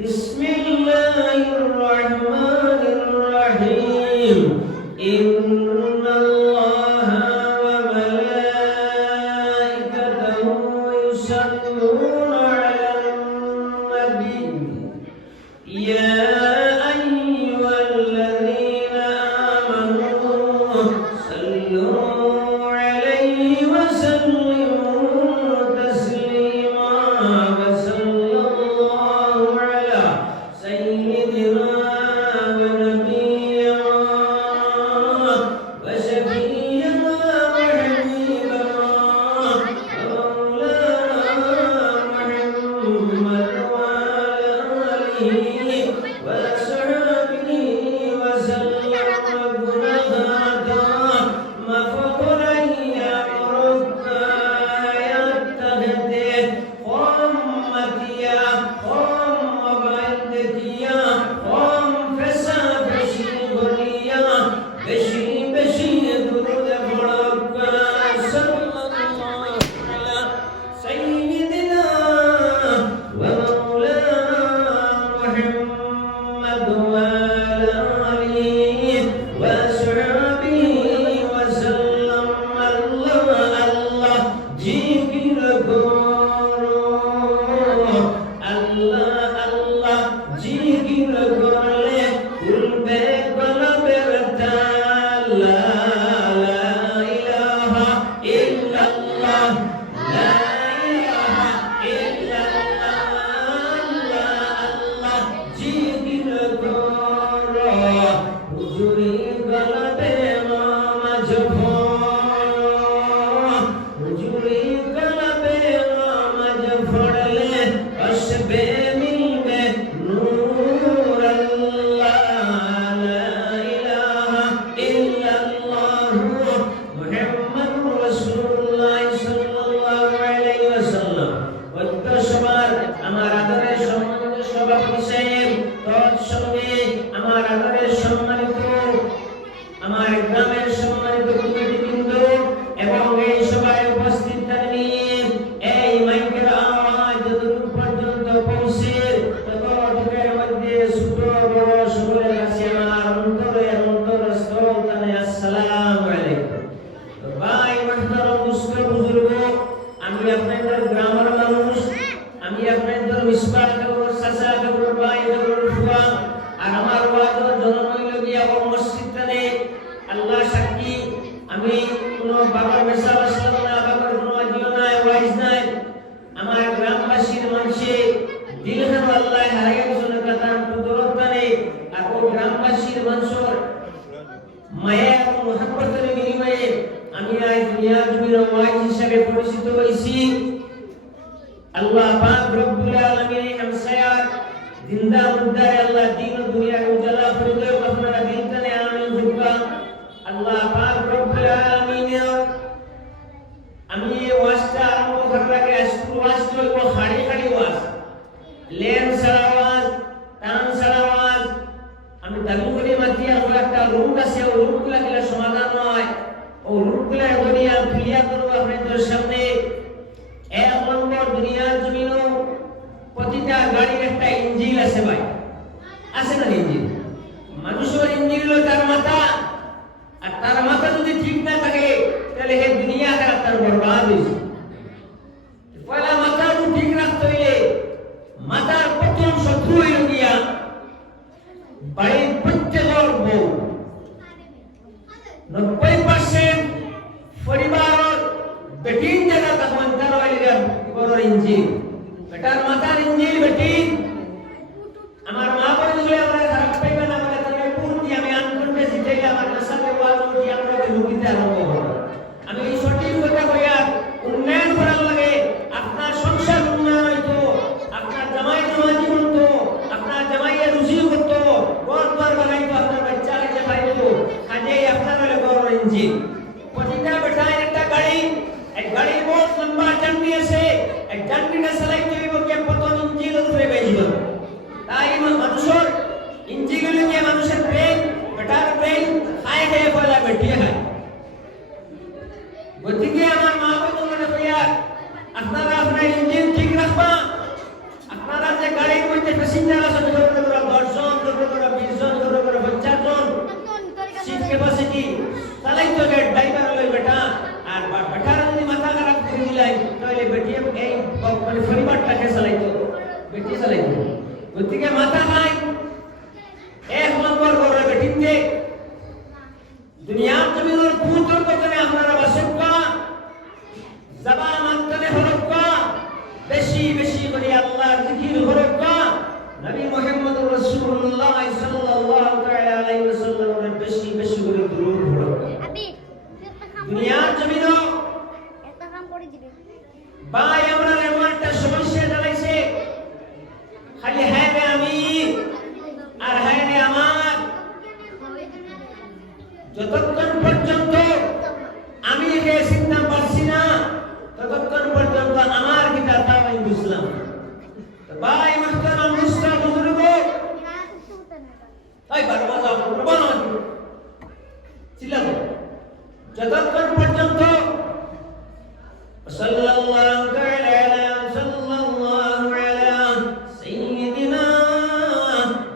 بسم الله الرحمن الرحيم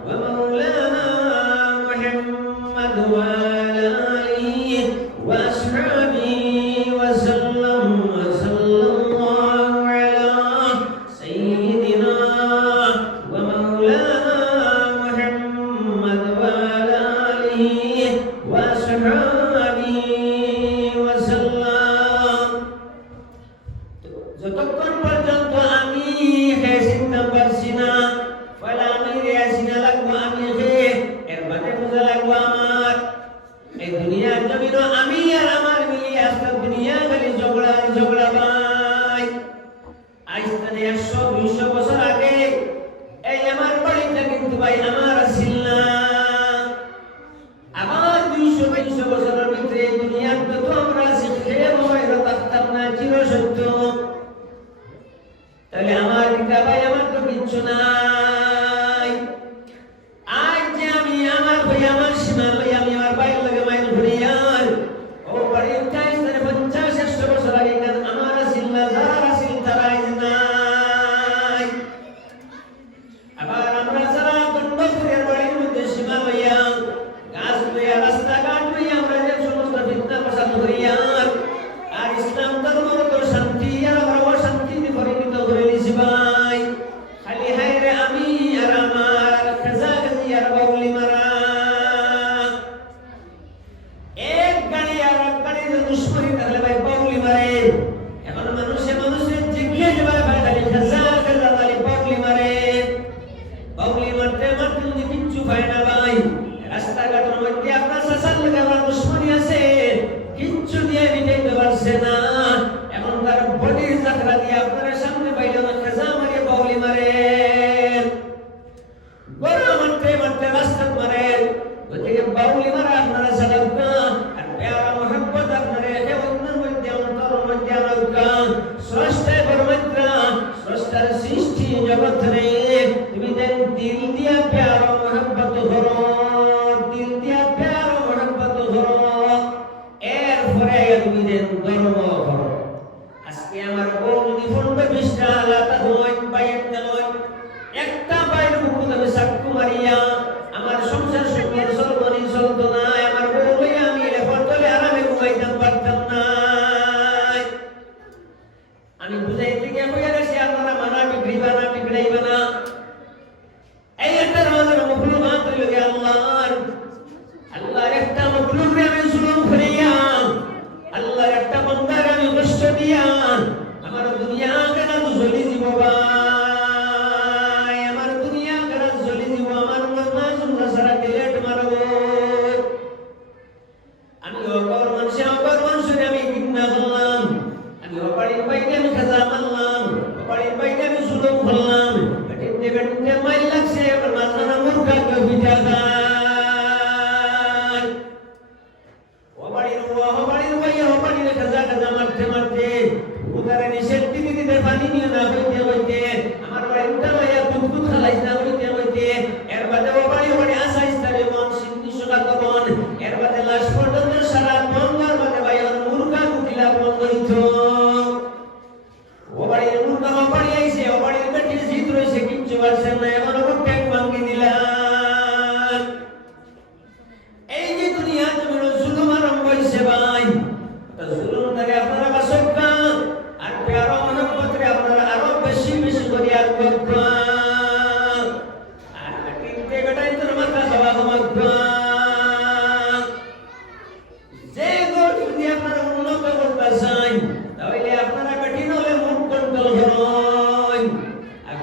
ومولانا محمد وعلى آله وصحبه وسلم যতক্ষণ পর্যন্ত আমি হে চিনতে পারছি না ফলে আমি রে চিনা লাগবো আমি হে এর মানে বোঝা লাগবো আমার এই দুনিয়ার জমিন আমি আর আমার মিলিয়ে আজকে দুনিয়া খালি ঝগড়া ভাই আজ থেকে 100-200 বছর আগে এই আমার বাড়িটা কিন্তু ভাই আমার ছিল না আবার 200-300 বছরের ভিতরে দুনিয়ার যত আমরা শিখে মোবাইল থাকতাম না চির সত্য তাহলে আমার পিতা ভাই আমার তো কিচ্ছু নাই আজ যে আমি আমার ভাই আমার সীমা ভাই আমি আমার ভাইয়ের লগে মাইল ঘুরিয়াল ও বাড়ির 50-100 বছর আগে আমার ছিল না যারা ছিল তারা আজ নাই আবার আমরা যারা গন্ডপুরের বাড়ির মধ্যে সীমা লইয়া গাছ লইয়া রাস্তাঘাট লইয়া আমরা যে সমস্ত ফিতনা প্রসাদ করিয়াল আর ইসলাম ধর্মের তো শান্তি আর আমরা অশান্তিতে পরিণত করে দিছি ভাই খালি হায় রে আমি আর আমার খাজাগাজি আর বাউলি মারা এক গাড়ি আর এক গাড়ির দুশ্মনী তাহলে ভাই বাউলি মারে এখন মানুষের জিজ্ঞেস ভাই খালি খাজাগাজি বাউলি মারে বাউলি মারতে মারতে যদি কিচ্ছু পায় না ভাই রাস্তাঘাটের মধ্যে আপনার শাসার লেগে আমার দুশ্মনী আছে কিচ্ছু দিয়ে মিটাইতে পারছে না এখন তার বডির যাত্রা দিয়ে আপনার সামনে বাইরে খাজা মারিয়ে বাউলি মারে গরু মারতে রাস্তা মারে ওদিকে বাউলি মারা আপনারা সালাউকা আর প্যারা মোহাম্মদ আপনারা এ অন্যের মধ্যে অন্তর মধ্যে আনাউকা স্রষ্টা পরমাত্মা স্রষ্টার সৃষ্টি জগৎ রে তুমি দেন দিল দিয়া প্যারা মোহাম্মদ ধরো দিল দিয়া প্যারা মোহাম্মদ ধরো এরপরে তুমি দেন ধর্ম ধরো আজকে আমার বউ যদি ফোনটা বিশটা আলাদা হয় বাইর নয় একটা বাইর মুখ আমি সাক্ষ্য মারিয়া আমার সংসার সুখের সর্বনি চলতো না আমার বউ লইয়া আমি লেখর তলে আরামে ঘুমাইতাম পারতাম না আমি বুঝাইতে গিয়ে হইয়া গেছি আপনারা মানা বিগড়াইবা না এই একটা আমাদের মখলুক হাত লগে আল্লাহর একটা মখলুক আমি জুলুম করিয়া আল্লাহর একটা বান্দার আমি কষ্ট দিয়া আমার দুনিয়া কেনা জ্বলি দিব ভাই আমার দুনিয়া কেনা জ্বলি দিব আমার মা জুমরা সারা ডিলেট মারব আমি অকর মানুষের আমি ঘৃণা করলাম আমি অপাড়ির বাইকে আমি খাজা মারলাম অপাড়ির বাইকে আমি জুলুম করলাম বেটিতে মাইল লাগছে আমার মাথানা মুরগা কেউ পিঠা খায় অপাড়ির বাইকে খাজা মারতে উদারে নিষেধ দিতে পানি নিয়ে না হইতে আমার বাড়ি উঠা লইয়া দুধ খালাইছ না হইতে এর বাদে অপাড়ি আসাইছ তারে মন সিদ্ধি সকা কবন এর বাদে লাশ পর্যন্ত সারা বঙ্গার বাদে ভাই আর মুরগা কুটিলা বন্ধ হইত অপাড়ির মুরগা অপাড়ি আইছে অপাড়ির বেটি জিত রইছে কিচ্ছু পারছে না এমন ট্যাগ ভাঙি দিলাম এই যে দুনিয়া তুমি জুলুম আরম্ভ হইছে ভাই জুলুম থেকে আপনারা বাসকা আর প্যারা মহব্বতরে আপনারা আরো বেশি করে আর করবা আর কিনতে বেটাই তোর মাথা খাওয়া ঘুমাবা যে গোল যদি আপনারা উন্নত করতে চান তাহলে আপনারা কঠিন হলে মুখ কন্ট্রোল করুন আর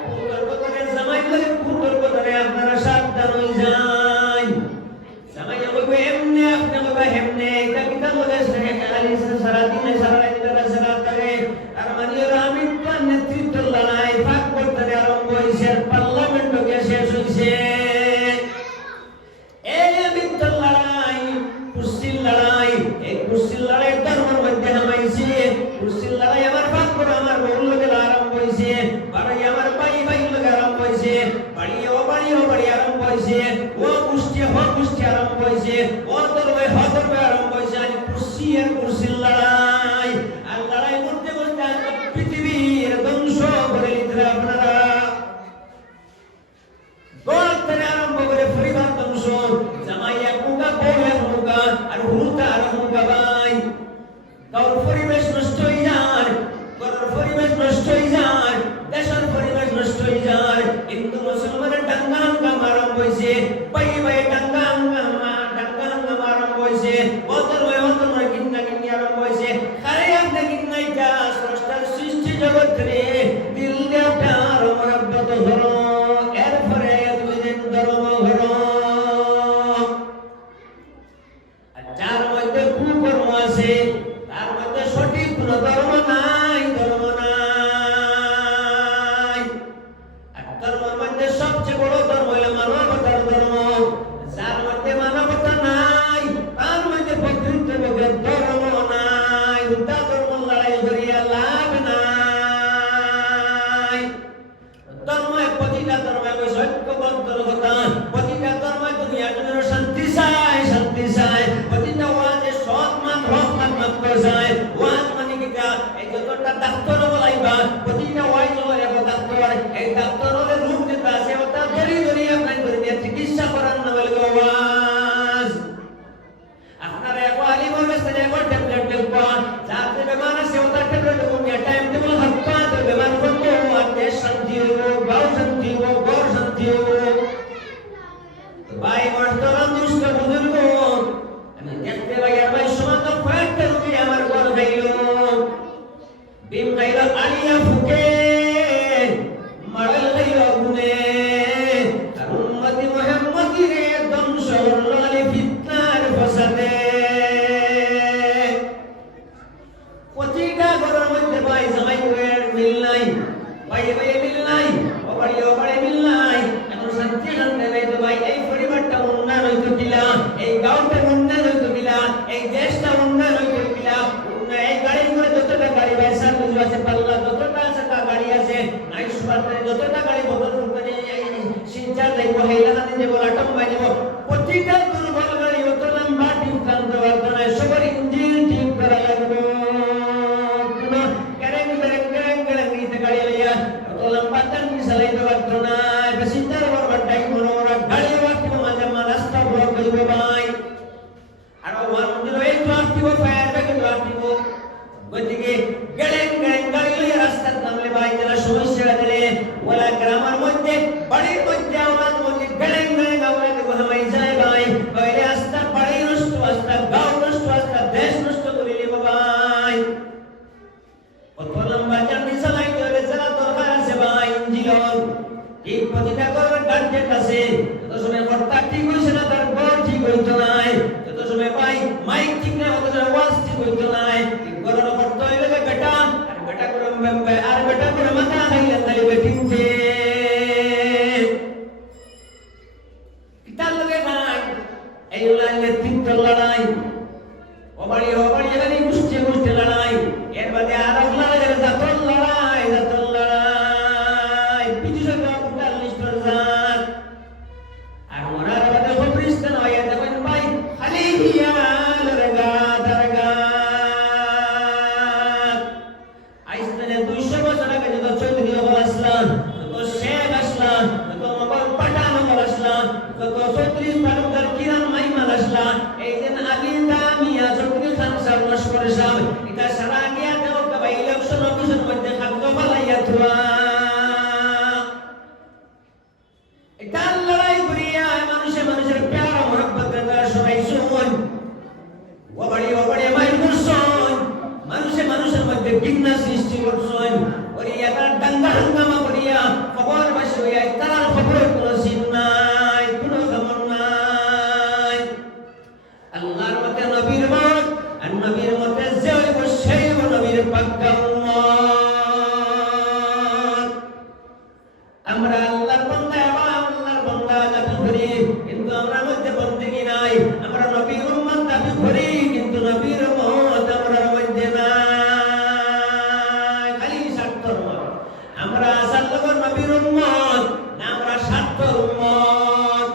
পুতর জামাই বলে পুতর করে আপনারা সাবধান হয়ে যান জামাই বলবে এমনি আপনি বলবে এমনি এটা কিতা বলে খালি সারা দিন সারা রাত সারা করে আর মানিয়র আমি তো নেতৃত্ব লড়াই ভাগ করতে আরম্ভ হয়েছে পার্লামেন্ট কে শেষ হয়েছে এই মিত্র লড়াই কুস্তির লড়াই এই কুস্তির লড়াই ধর্মের মধ্যে হামাইছে কুস্তির লড়াই আমার ভাগ করে আমার বহু লোকের আরম্ভ হয়েছে বাড়ি আমার ভাই লোকের আরম্ভ হয়েছে বাড়ি আরম্ভ হয়েছে ও কুস্তি আরম্ভ হয়েছে ও ধর্মে আরম্ভ হয়েছে আজ কুস্তি আর কুস্তির লড়াই আর লড়াই করতে পৃথিবীর ধ্বংস করে নিতে আপনারা গোলতে আরম্ভ করে পরিবার ধ্বংস জামাই এক মুখা বউ এক মুখা আর হুরুতা আর মুখা ভাই গাঁর পরিবেশ নষ্ট হয়ে যায় ঘরের পরিবেশ নষ্ট হয়ে যায় দেশের পরিবেশ নষ্ট হয়ে যায় হিন্দু মুসলমানের দাঙ্গা আরম্ভ হয়েছে ভাই ডাঙ্গা ডাক্তার বলাইবা প্রতিটা ওয়াইজ হলে ডাক্তার এই ডাক্তার হলে রূপ যেটা আছে ওটা ধরি ধরি আপনার ধরে নিয়ে চিকিৎসা করার না বলে ওয়াজ আপনারা একবার আলিমের কাছে একবার ট্যাবলেট দেবো যাতে বেমার আছে ওটা ট্যাবলেট দেবো টাইম টেবিল হাঁটবা তো বেমার করবো আর দেশ শান্তি হইব গাঁও শান্তি হইব ঘর শান্তি হইব ভাই মহতরম দুষ্ট বুজুর্গ আমি দেখতে পাই আর ভাই সমাজ কয়েকটা রোগী আমার ঘর খাইল বিম খাইল আলিয়া ফুকে মাড়াল খাইল গুনে আর উম্মতি মুহাম্মদি রে ধ্বংস হলো আলী ফিতনার ফসাদে প্রতিটা ঘরের মধ্যে ভাই জামাই করে মিল নাই ভাই মিল নাই অবাড়ি মিল নাই এখন শান্তি শান্তি নাই তো ভাই এই পরিবারটা উন্নয়ন হইতো কিলা এই গাঁওটা উন্নয়ন হইতো কিলা এই দেশটা উন্নয়ন হইতো কিলা এই গাড়ি করে যতটা গাড়ি ব্যবসা বুঝু আছে পাল্লা যতটা আছে তা গাড়ি আছে নাই সুপারতে যতটা গাড়ি বদল করতে সিনচার যাইব হেলা না যাইব আটম বাজিব প্রতিটা দুর্বল গাড়ি অত লম্বা টিপ টানতে পারতো না সবার ইঞ্জিন ঠিক করা লাগবে গাড়ি লইয়া অত লম্বা টানি চালাইতে পারতো না প্যাসেঞ্জার বরবার টাইম মনোরা গাড়ি বাড়তিব মাঝে রাস্তা ব্লক হইব ভাই আর ওয়ান এই তো আসতিব ফায়ার ব্রিগেড আসতিব গতিকে গেলেন গাড়ি লইয়া রাস্তার নামলে ভাই যারা সমস্যা দিলে ওলা গ্রামের মধ্যে বাড়ির মধ্যে আমার মধ্যে গেলেন গাওয়াকে ঘুমাই যায় ভাই বাইরে রাস্তা বাড়ি নষ্ট রাস্তা গাঁও নষ্ট রাস্তা দেশ নষ্ট করে নিব ভাই কত লম্বা জার্নি চালাইতে হলে যারা দরকার আছে ভাই ইঞ্জিন ঠিক প্রতিটা করার গার্জেন আছে যত সময় কর্তা ঠিক হইছে না তার ঘর ঠিক হইতো নাই যত সময় ভাই মাইক ঠিক না তত সময় ওয়াজ ঠিক হইতো নাই ঠিক করার কর্তা হইলে বেটা আর বেটা করে মাথা খাইলে তাহলে বেটিতে কিতাল লগে ভাই এই লাইনে তিনটা লড়াই ওবাড়ি এখানে গুষ্টি লড়াই এর বাদে আর লড়াই জাতল লড়াই পিছু সরকার লিস্টার জাত আর ওনার বাদে হবরিস্তান হয় দেখেন ভাই খালি হিয়াল দরগা আইসনে 200 বছর আগে যত চৌধুরী আসলাম তত শেখ আসলাম তত মোগল পাঠান আসলাম তত 34 তালুকদার কিরান মাইমাল আসলাম এই দিন আলী দামিয়া চৌধুরী খান সাহেব লস্কর সাহেব এটা সারা গিয়া দেও ভাই ইলেকশন অফিসের মধ্যে খাদ্য পালাইয়া থুয়া এটা লড়াই করিয়া মানুষের প্যার মহব্বত দ্বারা সবাই শুন ওবাড়ি মাইর করছন মানুষের মধ্যে বিঘ্না সৃষ্টি করছন করিয়া তার দাঙ্গা হাঙ্গামা করিয়া খবর বাসি হইয়া তার খবর কোনো সিন নাই কোনো খবর নাই আল্লাহর মতে নবীর মত আর নবীর মতে যে হইব সেই নবীর পাক্কা উম্মত আমরা আল্লাহর বান্দা দাবি করি কিন্তু আমরা মধ্যে বন্দেগী নাই আমরা নবীর উম্মত দাবি করি কিন্তু নবীর উম্মত আমরা মধ্যে নাই খালি স্বার্থর উম্মত আমরা আসল লগর নবীর উম্মত না আমরা স্বার্থর উম্মত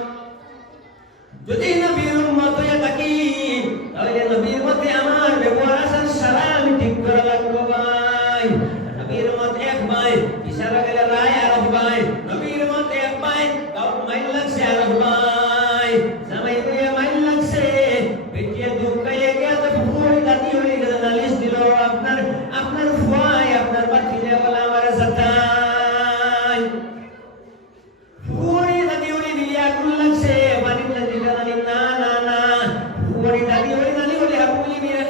যদি নবীর উম্মত হয়ে থাকি তাহলে নবীর মতে আমার ব্যবহার আসার সারা আমি ঠিক করা লাগবো ভাই নবীর মত এক ভাই ইশারা গেলে রায় আর ভাই নবীর মত এক ভাই কাউ মাইল লাগছে আর ভাই জামাই কইয়া মাইল লাগছে বেটিয়া দুঃখাইয়া গিয়া তো ফুই দাদি হয়ে গেল নালিশ দিল আপনার ফুয়াই আপনার বাতি দেওয়ালা আমার সাথে ফুই দাদি হয়ে বিয়া কুল লাগছে বাড়ির দাদি না ফুই দাদি হয়ে নালি হলে হাবুলি বিয়া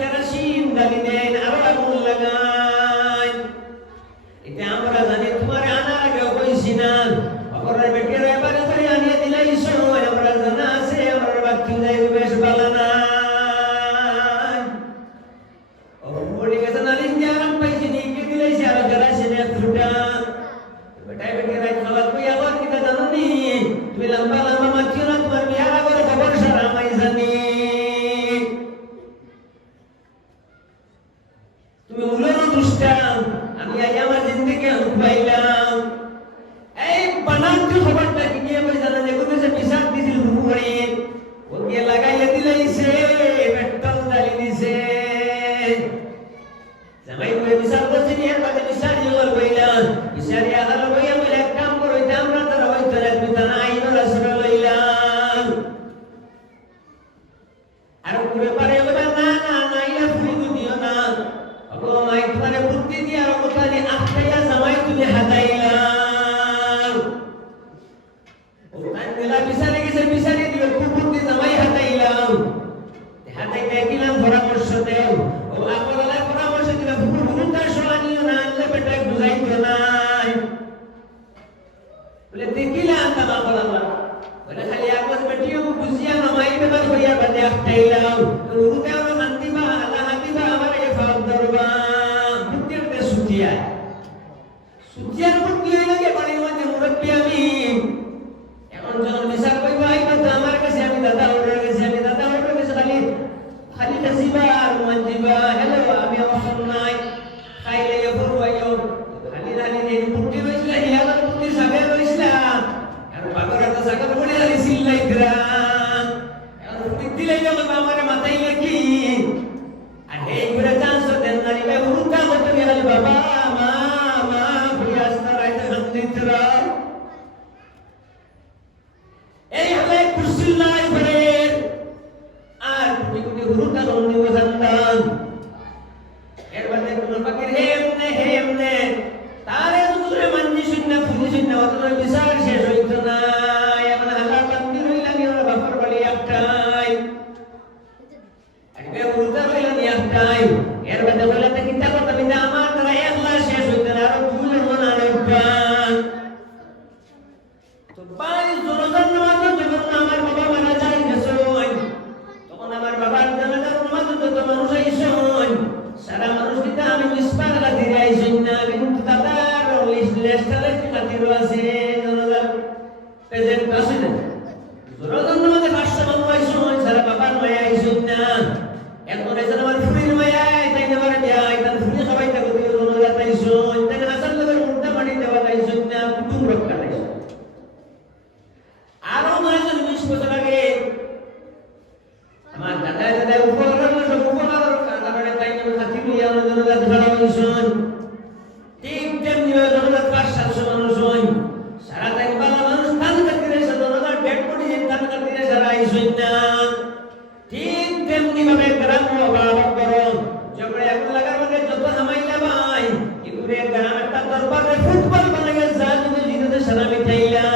ঘুরে পারে বলে না না না ইয়া ফুলি দিও না আবু মাই তোমারে বুদ্ধি দিয়া রকতানি আখাইয়া জামাই তুমি হাদাইলা ও তাই মেলা বিচারে গেছে বিচারে দিল খুব বুদ্ধি জামাই হাদাইলাম হাদাইতে দিলাম পরামর্শ দেও ও আপনারা পরামর্শ দিলে ভুলটা শোনানিও না আল্লাহ বেটা বুঝাইতো না বলে দেখিলাম তামা বলাল্লাহ বলে খালি আগত বেটিও বুঝিয়া নামাই বেবার হইয়া বাদে আটাইলাম উরুতে আর হান্দিবা আলা হান্দিবা আমার এই ফাল দরবা বুদ্ধিতে সুতিয়ার বুদ্ধি হইল কে বাড়ির মধ্যে মুরব্বী আমি এখন যখন বিচার কইব আইবা তো আমার কাছে আমি দাদা অর্ডার গেছি আমি দাদা অর্ডার গেছি খালি খালি কাজিবা আর মঞ্জিবা হ্যালো আমি অবসর নাই খাইলে এফর হইও খালি খালি এই বুদ্ধি হইছিল ইয়ার বুদ্ধি সাবে হইছিল আর বাগরা তো সাগর পড়ে আলি সিল্লাই গ্রা আর বুদ্ধি দিলে যখন আমার মাথায় লাগি আর এই করে চান্স দেন নারী বে হুরকা মত গেল বাবা মা মা ভুয়াস্তা রাইতে হান্দিতরা এই হলে কুরসিল্লাই করে আর কোটি হুরকা নন্দি ওজান্দান এর বাদে কোন পাখির হেমনে তারে দুরে মাননি শূন্য ফুলি শূন্য অত বিচার শেষ হইত না এমন হালা বান্দি রইলানি ওর বাপর বাড়ি একটাই আরে উল্টা রইলানি একটাই এর বাদে বলে তা কিতা কথা বিনা আমার দ্বারা একলা শেষ হইত না আর ভুলের মনে রাখবা তো ভাই জনগণ নামাজ যখন আমার বাবা মারা যায় গেছে তখন আমার বাবার জানাজার নামাজ যত মানুষ আইসে সারা মানুষ কিতা আমি মিসপার লাতি আইসেন না কিন্তু দাদার লিস্টালে খাতির আছে জনগণ প্রেজেন্ট আছে না জনগণ নামাজে 500 মানুষ আইসে সারা বাবার মায়া আইসেন না এখন এসে আমার ফুলির মায়া তাই আমার বিয়া তার ফুলি সবাই তাকে জনগণ আইসেন তাই হাসান নগর মুদ্দা মাটি দেওয়া আইসেন না কুটুম রক্ষা আইসেন আরো 20 বছর আগে আমার দাদা উপহার সব উপহার কারণে তাই আমি খাতি লিয়া জনগণ ধরা হইছেন ঠিক তেমনি জনগণ 500 মানুষ হই সারা তাই বালা মানুষ তান কাটিরে জনগণ ডেড বডি তান কাটিরে সারা আইছেন না ঠিক তেমনি ভাবে গ্রাম বাবা করো যখন এক লাগার মধ্যে যত হামাইলা ভাই ইপুরে গ্রাম একটা দরবারে ফুটবল বানাইয়া যা যদি জিতে সারা মিটাইলা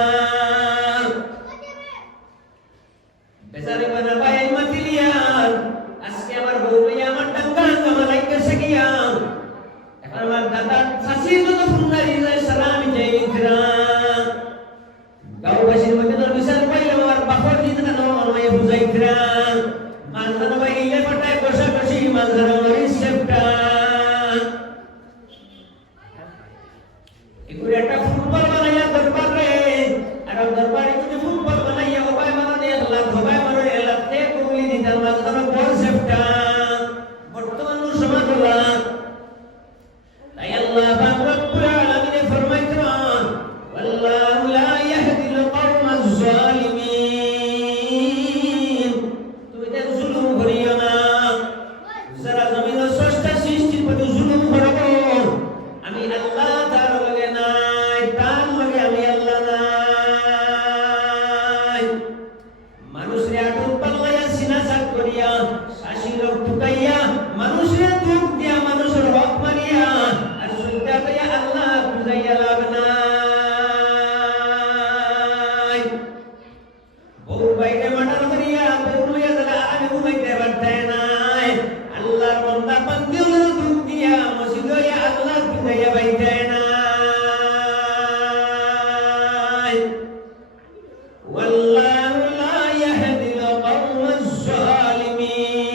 বেচারি বানা ভাই মাতিলিয়ার আজকে আমার বউরিয়া আমার টাঙ্গা কামালাই গেছে গিয়া এখন আমার দাদা শাশি যত ফুন্নারি যায় সালামি যাই ইতরা গাঁওবাসীর মধ্যে তোর বিশাল পাইলে আমার বাপর জিতে না নয় বুঝাইতরা মানদানা ভাই ইলে পটায় বসা বসি মানদানা মারি সেপটা এগুলো একটা ফুটবল বানাইয়া দরবার রে আর দরবারে যদি ফুটবল বানাইয়া ওবাই মানে লাখ হবে মানে লাখ তে কুলি দিতাম মানদানা বল সেপটা বর্তমান সমাজ হলা তাই আল্লাহ পাক রব্বুল আলামিন ফরমাইতরান ওয়াল্লাহু লা ইয়াহদিল কওমাজ জালিমিন তুমি তে জুলুম করিও না যারা জমিনের স্রষ্টা সৃষ্টির প্রতি জুলুম করবে আমি আল্লাহ তার লগে নাই তার লগে আমি আল্লাহ নাই মানুষরে আটক পাল্লাইয়া সিনা সাক করিয়া শাসি লোক ঠুকাইয়া মানুষরে দুঃখ দিয়া মানুষের হক মারিয়া আর সুলতা কইয়া আল্লাহ বুঝাইয়া লাভ নাই বউ বাইরে মাটার করিয়া বউ লইয়া দিলা আমি ঘুমাইতে পারতে নাই আল্লাহর বান্দা বান্দিওর দুঃখ দিয়া মসজিদ হইয়া আল্লাহ বুঝাইয়া বাইতে নাই ওয়াল্লাহু লা ইয়াহদিল কওমাজ জালিমিন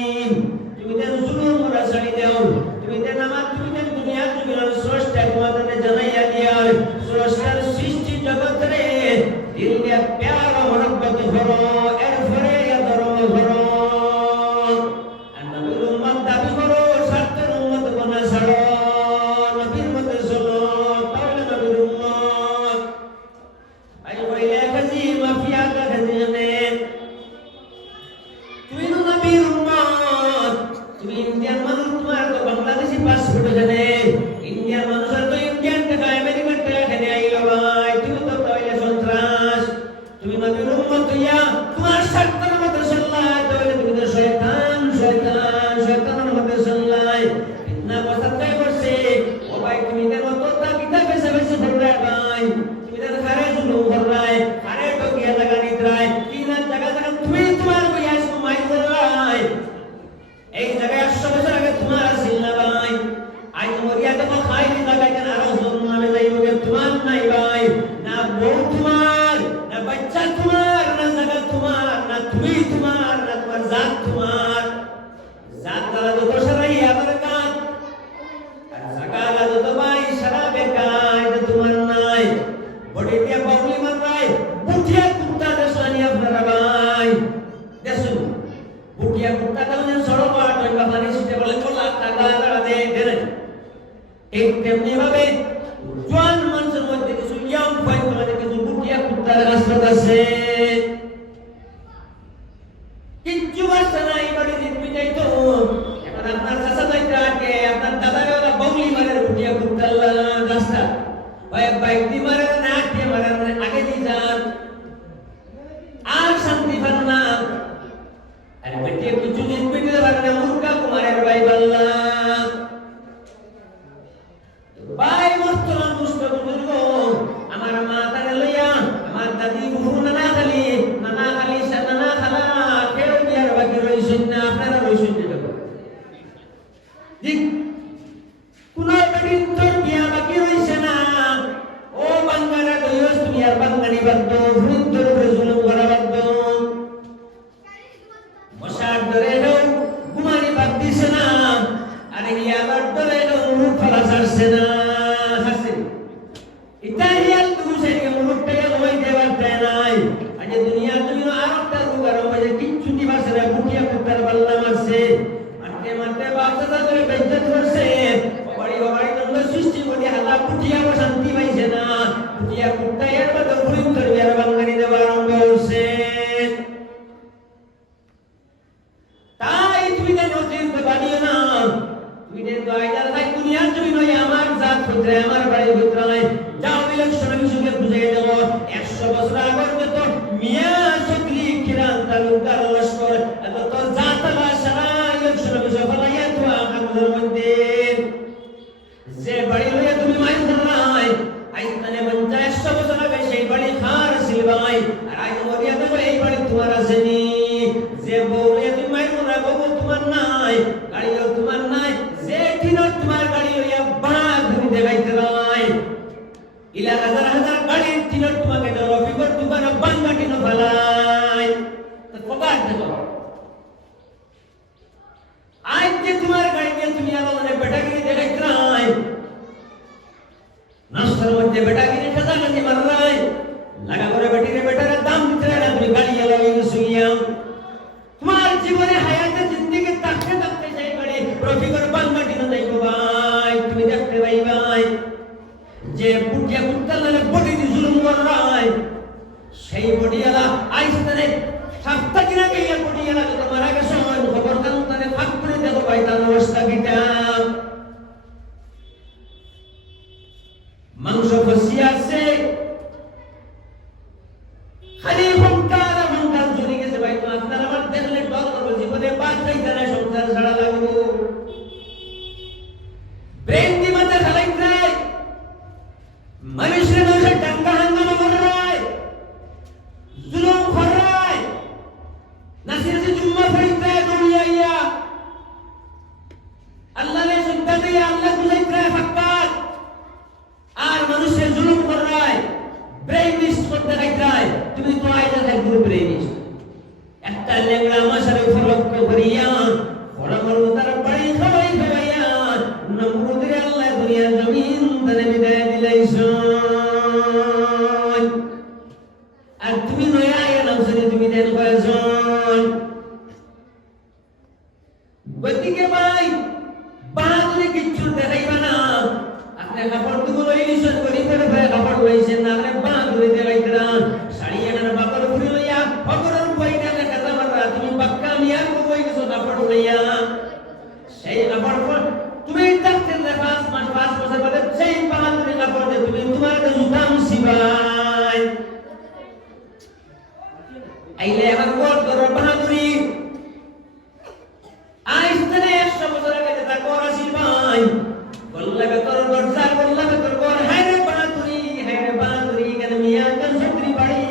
তোমার না তোমার জাত তোমার? জাত তারা যত সারাই আবার কাজ আর জাকালা যত ভাই সারা বেকার, এটা তোমার নাই। বডি দিয়ে বাউলি মারাই বুটিয়া কুত্তা দেশানি আপনারা ভাই দেখুন, বুটিয়া কুত্তা তাহলে সড়ক পাট ওই বাবানি সিটে বলে কোলা টাকা দাঁড়া দে দেন। ঠিক তেমনি ভাবে জোয়ান মানুষের মধ্যে কিছু ইয়াং পয়েন্ট তোমাদের কিছু বুটিয়া কুত্তার রাস্তা আছে, কিচ্ছু বাসা নাই বাড়ি দিবি যাই তো। এখন আপনার চাচা যাইতে আগে আপনার দাদারে ওরা বাউলি মারের বুটিয়া কুত্তার রাস্তা ভাই বাইক দি মারের না আটকে মারের আগে দিয়ে যান আর শান্তি পান না। আরে বেটিয়ে কিছু দিন পেটে পারে না মুরগা কুমারের ভাই বললা ভাই মস্ত না দুষ্ট বুজুর্গ। আমার মা তারে লইয়া আমার দাদি বুড়ো নানা খালি নানা খালা কেউ বিয়ার বাকি রইছেন না, আপনারা রইছেন না। ঠিক কোন বেটির তোর বিয়া বাকি রইছে না, ও বাঙ্গারা দইস তুমি আর বাঙ্গানি বাদ্দ ভুরিন্দর উপরে জুলুম করা বাদ্দ মশার ধরে এলো গুমানি বাদ দিছে না, আরে ইয়াবার ধরে এলো মুখ ফলা ছাড়ছে না। ইতালিয়ান দুসেরিকে মুখটাকে লই দেবার দেয় নাই। আজ দুনিয়া তুমি আরেকটা রোগ আরম্ভ হয়েছে, কিচ্ছু দিবাসে না বুটিয়া কুত্তার পাল্লা মারছে, মারতে মারতে বাচ্চাটা ধরে বেজ্জত করছে। বাড়ি নন্দ সৃষ্টি করে হালা বুটিয়া শান্তি পাইছে না, বুটিয়া কুত্তা এর মধ্যে ভুলিন করবে আর বাঙালি দেওয়া আরম্ভ হয়েছে। তাই তুমি যেন অতিরিক্ত বানিও না, তুমি যেন আইদার তাই দুনিয়ার জমি নয়, আমার জাত পুত্রে আমার বাড়ির পুত্রায় যাও ইলেকশন বিষয়কে বুঝিয়ে দেব। 100 বছর আগের মতো মিয়া চকলি কিরান তালুকদার লস্কর এত তো জাতলা সারা ইলেকশন বিষয় ফলাইয়া তো আমাদের মধ্যে যে বাড়ি লইয়া তুমি মাইর ধরলাই আইতানে 50 বছর আগে সেই বাড়ি খার সিলবাই আর আজ মরিয়া দেব এই বাড়ি তোমার আসেনি। যে বউ লইয়া তুমি মাইর ধরা বউ তোমার নাই, গাড়িও তোমার নাই, যে কিনা তোমার গাড়ি লইয়া বাঘ তুমি দেখাইতে নাই, ইলা হাজার হাজার গাড়ির তিনট তোমাকে রফিকর দোকানে বাঙ্গা টিনো ফেলাই কবার দেব। আজ যে তোমার গাড়ি নিয়ে তুমি আলাদা বেটাগিরি দেখাইতে নাই, নাস্তার মধ্যে বেটাগিরি খেদাগানি মারলাই লাগা করে বেটিরে বেটারে দাম দিতে না, তুমি গাড়ি এলাই শুইয়া তোমার জীবনে হায়াতে জিন্দেগি তাকতে তাকতে যাই গাড়ি রফিকর বাঙ্গা টিনো দেখো ভাই, তুমি দেখতে ভাই ভাই যে বুটিয়া কুত্তালে বডি দি জুলুম করায় সেই বডিয়ালা আইসতে সপ্তাহ দিন আগে এই বডিয়ালা যত মারা গেছে খবর দাও তারে ফাঁক করে দেখো ভাই তার অবস্থা কিটা। মাংস ফসি আছে খালি সংসার চলে গেছে ভাই, তো আপনার আমার দেখলে ডর করবো জীবনে বাদ যাইতে না, সংসার ছাড়া লাগবো ব্রেন দি মাথা খালাইতে মানুষের মানুষের ডাঙ্গা হাঙ্গামা করায় জুলুম করায় নাসি নাসি জুম্মা ফেরিতে দৌড়িয়া আল্লাহ রে সুন্দর দিয়ে আল্লাহ বুঝাইতে ফাক্কাত আর মানুষের জুলুম করায় ব্রেইনিস্ট করতে রাখায়। তুমি তো আইজা থাকবো ব্রেইনিস্ট একটা লেংড়া মশারে ফরক্ক করিয়া ফরমর তার বাড়ি খাওয়াই খাওয়াইয়া নমরুদের আল্লাহ দুনিয়া জমিন তানে বিদায় দিলাইছ। আর তুমি নয়া আয়া নামসরে তুমি দেন কয়েকজন গতিকে ভাই বাহাদুরি কিচ্ছু দেখাইবা না। আপনি কাপড় দুগুলো ইলিশন করি ফেলে ফেলে কাপড় লইছেন না, আপনি বাহাদুরি দেখাইতে না শাড়ি এখানে বাপর ফুরি লইয়া অপরের বইটা দেখা যাবার না, তুমি বাক্কা নিয়া বই গেছো কাপড় লইয়া সেই কাপড় তুমি দেখতে 5 বছর বাদে সেই বাহাদুরি কাপড় দিয়ে তুমি তোমার জুতা মুসিবাই আইলে আমার কোট করো বাহাদুরি আইসতে 100 বছর আগে যেটা করাছিল ভাই বললাবে তোর দরজা বললাবে তোর ঘর হায় রে বাহাদুরি কেন মিয়া কেন ছত্রি বাড়ি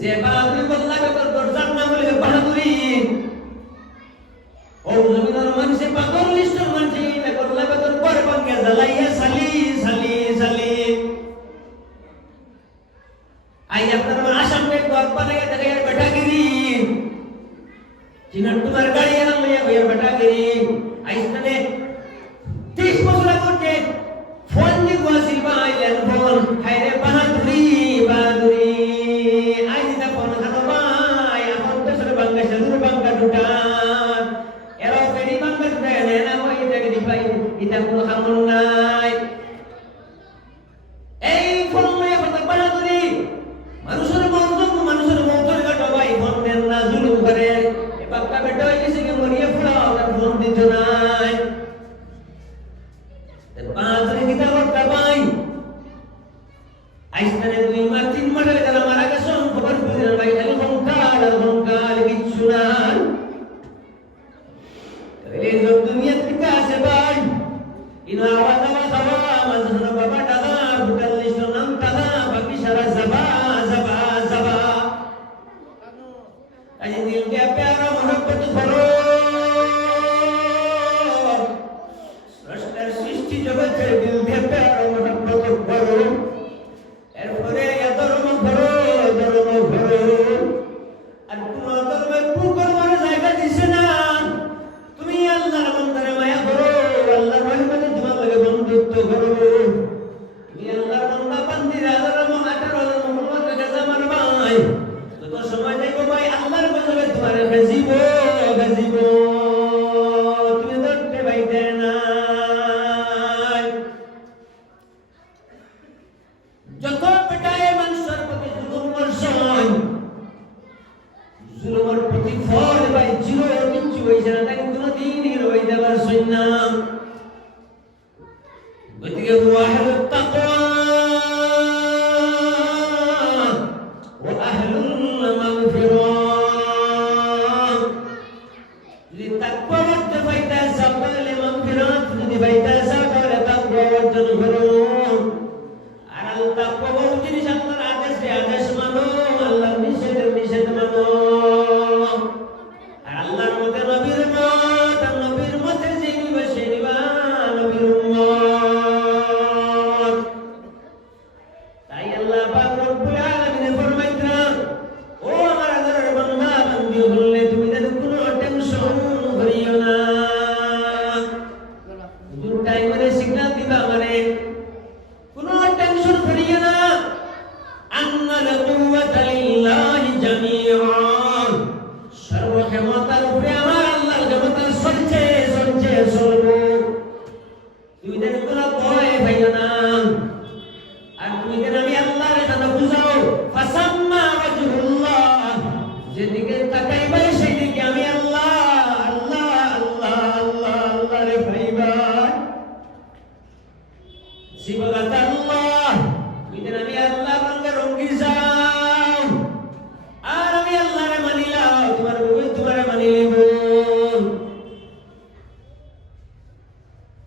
যে বাহাদুরি বললা তোর দরজার নাম হলো বাহাদুরি। ও জমিদার মানুষে পাগল লিস্টের মানুষে এটা করলা তোর পর ভাঙ্গে জ্বালাইয়া সালি সালি সালি। আই আপনার আসামে দর বানাইয়া দেখাইয়া বেটাগিরি চিনার তোমার গাড়ি এলাম লইয়া হইয়া বেটাগিরি। আইস্তানে 30 বছর আগে ফোন দিয়ে গুয়াছিল বাইলেন ফোন খাইরে বাহাদুরি বাহাদুরি আই দিতা ফোন খানো ভাই এখন তো সরে বাংলাদেশের দূর বাংলা দুটান এরা ফেরি বাংলা দুটা এনে না হয় এটাকে দিপাই এটা কোনো খামন নাই। এই ফোন লইয়া কথা বাহাদুরি মানুষের মৌতর কাটা ভাই ফোন দেন না জুলুম করে এ বাপকা বেটা হয়ে গেছে কি মরিয়ে ফোড়াও তার ফোন দিত নাই। বাহাদুরি গীতা করতে ভাই আইস্তানে 2 মাস 3 মাস হয়ে গেল মারা গেছে খবর বুঝলেন ভাই খালি সংকাল কিচ্ছু নাই। এই লোক দুনিয়া থেকে আছে ভাই ইনা আওয়াজ মাঝখানে বাবা দাদা ভুটান লিস্টের নাম দাদা বাকি সারা যাবা যাবা যাবা। আজ দিল কে প্যারা মোহব্বত করো স্রষ্টার সৃষ্টি জগতের দিল কে প্যারা মোহব্বত করো। এরপরে ধর্ম করো আর কোন ধর্মের কুকর্মের জায়গা দিছে না। তুমি আল্লাহর বান্দারে মায়া করো আল্লাহর রহমতে তোমার লাগে বন্ধুত্ব করো। তুমি আল্লাহর বান্দা বান্দিরা ধর্ম আঠারো মোহাম্মদ গাজামান ভাই যত সময় যাইব ভাই আল্লাহর গজবে তোমার গাজিব তুমি ধরতে পাইতে না। যত বেটায় মানুষের প্রতি জুলুম করছেন জুলুমের প্রতি ফল ভাই জিরো কিচ্ছু হয়েছে না তাকে কোনোদিনই রইতে পারছেন না। গতিকে ওয়াহলুত তাকওয়া ওয়া আহলুল মাগফিরাহ যদি তাকওয়া অর্জন পাইতে চাও তাহলে মাগফিরাত যদি পাইতে চাও তাহলে তাকওয়া অর্জন করো। আর আল্লাহ তাকওয়া জিনিস আল্লাহর আদেশ মানো আল্লাহর নিষেধ মানো। আর আল্লাহর মতে নবীর মত আর নবীর মতে যে নিবা সে নিবা নবীর উম্মত। তাই আল্লাহ পাক রব্বুল আলামিন ফরমাইতেন ও আমার আদরের বান্দা বান্দি বললে তুমি যেন কোনো টেনশন করিও না। দুটো টাইমে সিগন্যাল দিবা মানে কোনো টেনশন করিও না। আন্নাল কুওয়াতা লিল্লাহি জামিআন সর্ব ক্ষমতার উপরে আমার আল্লাহর ক্ষমতা চলছে চলবো। তুমি যেন কোনো ভয় পাইও না। আর তুমি যেন আমি আল্লাহর কথা বুঝাও ফাসাম্মা ওয়াজহুল্লাহ যেদিকে তাকাইবা সেদিকে আমি আল্লাহ আল্লাহ আল্লাহ আল্লাহ আল্লাহ রে ভাইবা সিবাগাত আল্লাহ তুমি যেন আমি আল্লাহ রঙে রঙ্গি যাও আর আমি আল্লাহরে মানিলাম তোমার বই তোমারে মানিলিব।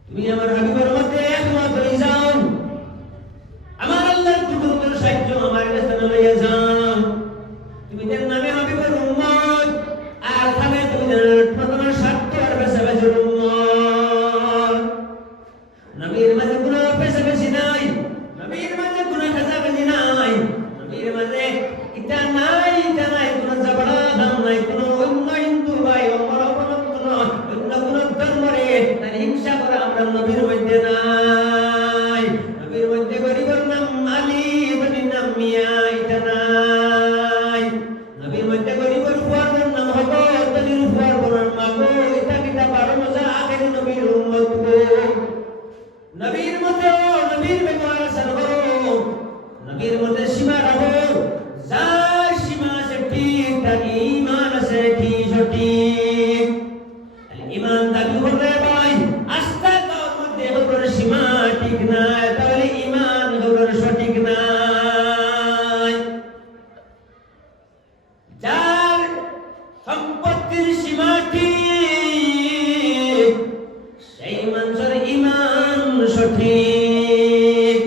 তুমি আমার হাবিবের মধ্যে একমত হয়ে যাও আমার আল্লাহর কুদরতের সাহায্য আমার কাছে লইয়া যাও। তুমি যেন নামে হাবিবের উম্মত আর থামে তুমি যেন তোমার স্বার্থ আর বেশাবেশির উম্মত। নবীর মাঝে কোনো পেশাবেশি নাই নবীর মাঝে কোনো খাজাবাজি নাই নবীর মাঝে এটা নাই কোনো জবড়া দাম নাই কোনো অন্য হিন্দু ভাই অন্য কোনো ধর্মরে তার হিংসা করা আমরা নবীর মধ্যে নাই। নবীর মধ্যে গরিবের নাম আলী ধনীর নাম মিয়া এটা নাই। নবীর মধ্যে গরিবের ফুয়ার নাম হবো ধনীর ফুয়ার বোনের মাগো এটা কিতা বারো মজা আগের নবীর উম্মত গো। নবীর মধ্যে নবীর ব্যবহার আসার করো নবীর মধ্যে সীমা রাখো যার সীমা আছে ঠিক তার ঈমান আছে ঠিক সঠিক। ঈমান দাবি করলে ভাই আস্থা তার মধ্যে হলোর সীমা ঠিক না তাহলে ঈমান হলোর সঠিক না। যার সম্পত্তির সীমা ঠিক সেই মানুষের ঈমান সঠিক।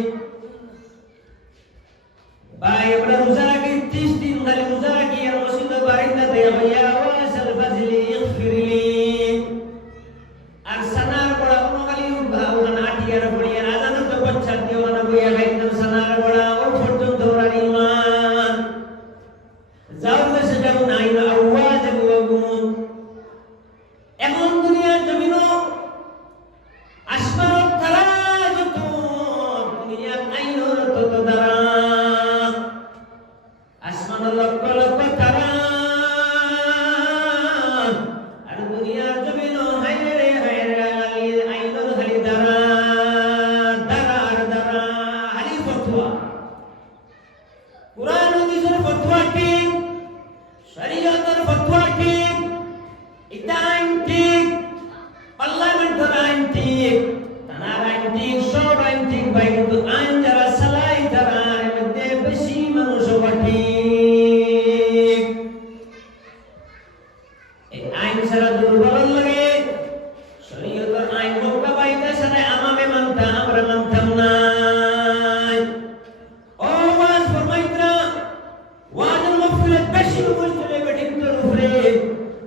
ভাই আমরা রোজা রাখি 30 দিন খালি আসমান লক্ষ লক্ষ তারা আর দুনিয়ার জমিন হায়রে রে হায়রে আলী আইনর খালি দারা দারা আর দারা আলী ফতোয়া কুরআন হাদিসের ফতোয়া ঠিক শরীয়তের ফতোয়া ঠিক এটা আইন ঠিক পার্লামেন্টের আইন ঠিক তানার আইন ঠিক সব আইন ঠিক ভাই কিন্তু আইন যারা চালাই তারা এর মধ্যে বেশি মানুষ ঠিক এই আইন ছাড়া দুর্বল লাগে শরীয়তের আইন মক্কা বাইতে সাথে আমামে মানতা আমরা মানতাম না ও ওয়াজ ফরমাইতরা ওয়াজের মাহফিলে বেশি মুশকিলে বেঠিক তোর উপরে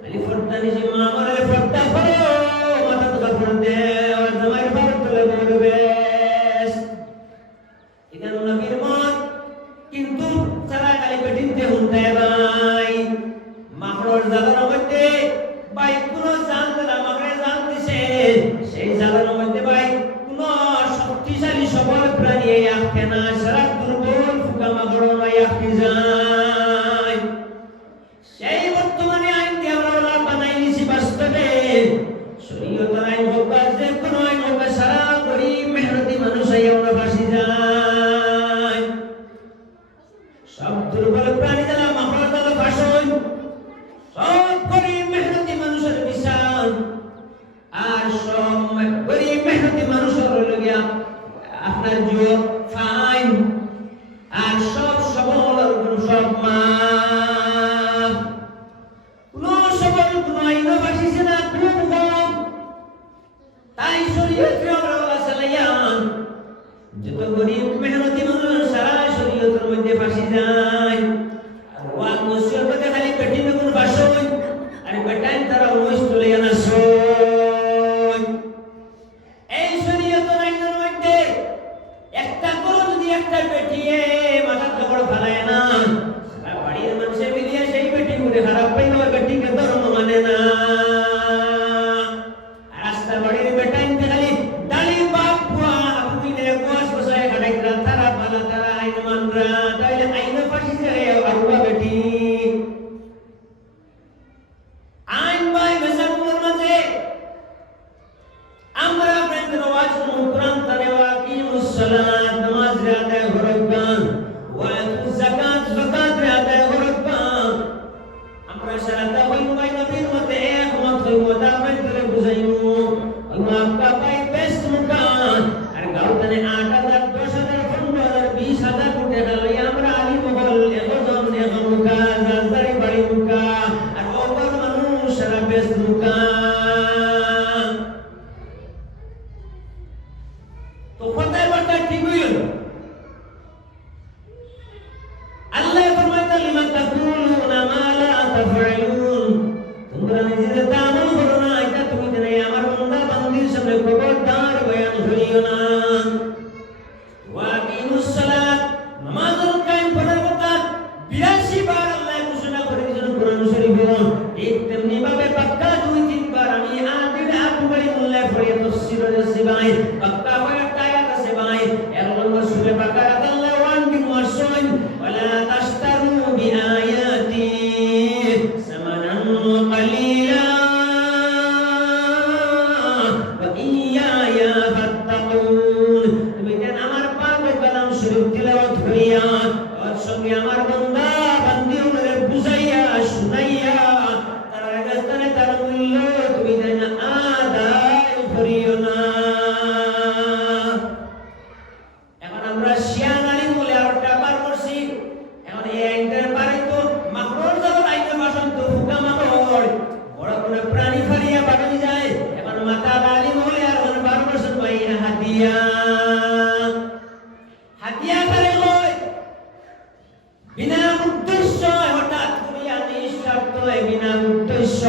আলি ফরদানি যে মা আমারে ফরদা করো মাথা তো ফরদে আর জামাই ফরদ তোলে বলবে ইদান নবীর মত কিন্তু সারা গালি বেঠিতে হুনতে ভাই মাহরুর জালার মধ্যে ভাই কোন জানলা মাহরে জান দিছে সেই জালার মধ্যে ভাই কোন শক্তিশালী সবল প্রাণী আটকে না সারা দুর্বল ফুকা মাহরুর ভাই আটকে যায় সেই বর্তমানে আইন দিয়ে আমরা বানাই নিছি বাস্তবে শরীয়তের আইন হোক বা যে কোনো আইন হোক সারা গরিব মেহনতি মানুষ আমরা ফাঁসি যায় সব দুর্বল প্রাণী যারা মাহরুর জালা ফাঁসন সব গরিব মেহনতি মানুষের বিচার আর সব গরিব মেহনতি মানুষের হইল গিয়া আপনার জীব ফাইন আর সব সবল সব মাপ কোন সবল কোন আইন বাসিছে না খুব কম তাই শরীয়তে আমরা বলা চালাইয়ান যত গরিব মেহনতি মানুষ সারা শরীয়তের মধ্যে ফাঁসি যায় আর ওয়াজ নসিহত মধ্যে খালি পেটি নগুন বাসই আর বেটাইন তারা ওইস তুলে আনা সই এই শরীয়তের আইনের মধ্যে একটা করে যদি একটা বেটিয়ে মাথা চকড় ফেলায় না সারা বাড়ির মানুষে মিলিয়ে সেই বেটি করে খারাপ পাইল বেটিকে ধর্ম মানে না রাস্তা বাড়ির বেটাইন খালি ডালি বাপ বুয়া বুইনে গোয়াস বসায় খাটাইতরা তারা ভালো তারা আইন মানরা তাইলে আইন ফাঁসি যায় আরুয়া বেটি আইন বাই মেসাকুলের মাঝে আমরা আপনাদের ওয়াজ কোরআন তারে ওয়াকিমুস সালাত নামাজ রে আদায় করবেন ওয়া আতুজ যাকাত যাকাত রে আদায় করবেন আমরা সারাটা হইব ভাই নবীর মতে একমত হইব দাবাই করে বুঝাইমু আল্লাহ আপকা ভাই বেশ মুকান আর গাউতানে 8000 10000 15,000 20,000 কোটি হলাই আমরা আলী মহল এগোজন এখন মুকা জালদারি বাড়ি মুকা আর ওপর মানুষ সারা বেশ মুকা তো কথায় বার্তা ঠিক হইল আল্লাহ ফরমাইতা লিমা তাকুলুনা মা লা তাফআলুন তোমরা নিজেদের আমল করো না এটা তুমি জানো আমার বান্দা বান্দির সামনে খবরদার বয়ান করিও না ওয়াকিমুস সালাত নামাজুল কায়েম করার কথা 82 বার আল্লাহ ঘোষণা করে দিয়েছেন কোরআন শরীফে ঠিক তেমনি ভাবে পাক্কা 2-3 বার আমি আদিলে আকুবারি উল্লেখ করে তাফসীরে সিবাই পাক্কা হয় আয়াত আছে ভাই এর মধ্যে সূরা বাকারা আল্লাহ ওয়ান্টি ওয়াসন ওয়ালা তাশতারু বিআয়াতি সামানান কালিলা ওয়া ইয়া ফাত্তাকুন তুমি যেন আমার পাক কালাম শরীফ তিলাওয়াত করিয়া আর সঙ্গে আমার বান্দা বান্দিওরে বুঝাইয়া শুনাইয়া তার রাস্তায় তার মূল্য তুমি যেন আদায় করিও না এখন আমরা শিয়ান আলী বলে আরটা বার করছি এখন এই আইনটার বারে তো মাহরুর জালার আইনের ভাষণ তো ফুকা মাহরুর বড় কোনো প্রাণী ফারিয়া বাড়ি যায় এখন মাতা আলী বলে আর 12 ভাই হাদিয়া হাদিয়া করে লয় বিনা উদ্দেশ্য হঠাৎ করিয়া নিঃস্বার্থ বিনা উদ্দেশ্য